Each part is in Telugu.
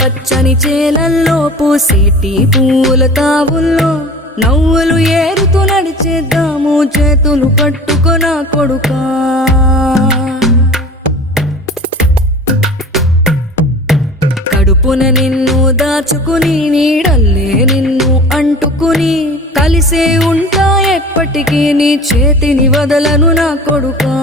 పచ్చని చేలల్లో పూసేటి పూల తావుల్లో నవ్వులు ఏరుతూ నడిచేద్దాము చేతులు పట్టుకొన కొడుకా. కడుపున నిన్ను దాచుకుని నీడల్లే నిన్ను అంటుకుని కలిసే ఉంటా ఎప్పటికీ నీ చేతిని వదలను నా కొడుకా.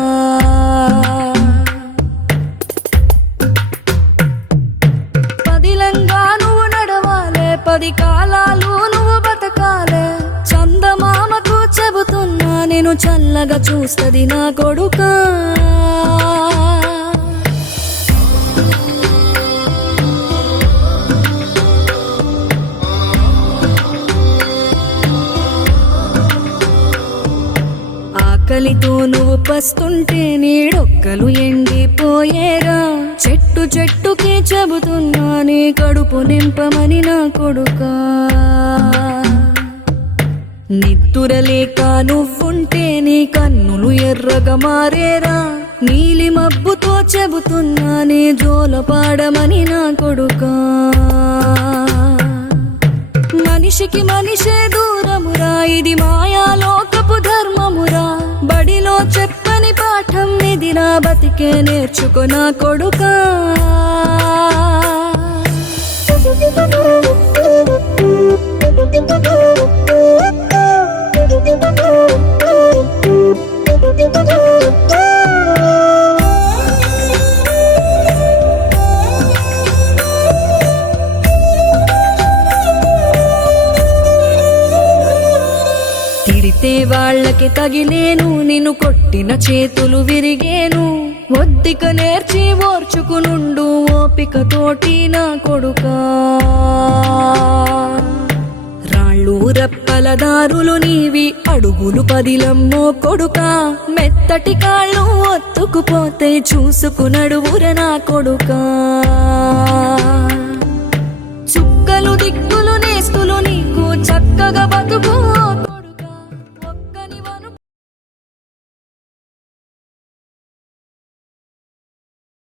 పదిలంగా నువ్వు నడవాలే, 10 కాలాలు నువ్వు బతకాలే. చందమామకు చెబుతున్నా నేను చల్లగా చూస్తది నా కొడుకా. ఆకలితో నువ్వు పస్తుంటే నీడొక్కలు ఎండిపోయేరా. చెట్టు చెట్టుకి చెబుతున్నా నీ కడుపు నింపమని నా కొడుకా. నిద్దురలేక నువ్వుంటే నీ కన్నులు ఎర్రగా మారేరా. నీలి మబ్బుతో చెబుతున్నా నీ జోల పాడమని నా కొడుకా. మనిషికి మనిషే దూరమురా, ఇది మాయాలోకపు ధర్మమురా. బడిలో చెప్పని పాఠం ఇదిరా, బతికే నేర్చుకో నా కొడుకా. తిడితే వాళ్ళకి తగిలేను, నిన్ను కొట్టిన చేతులు విరిగేను. ఒద్దిక నేర్చి ఓర్చుకునుండు ఓపికతోటి నా కొడుకా. రాళ్ళు రప్పల దారులు నీవి, అడుగులు 10లమ్మో కొడుకా. మెత్తటి కాళ్ళు ఒత్తుకుపోతే చూసుకునడువుర నా కొడుకా. చుక్కలు దిక్కులు నేస్తులు నీకు చక్కగా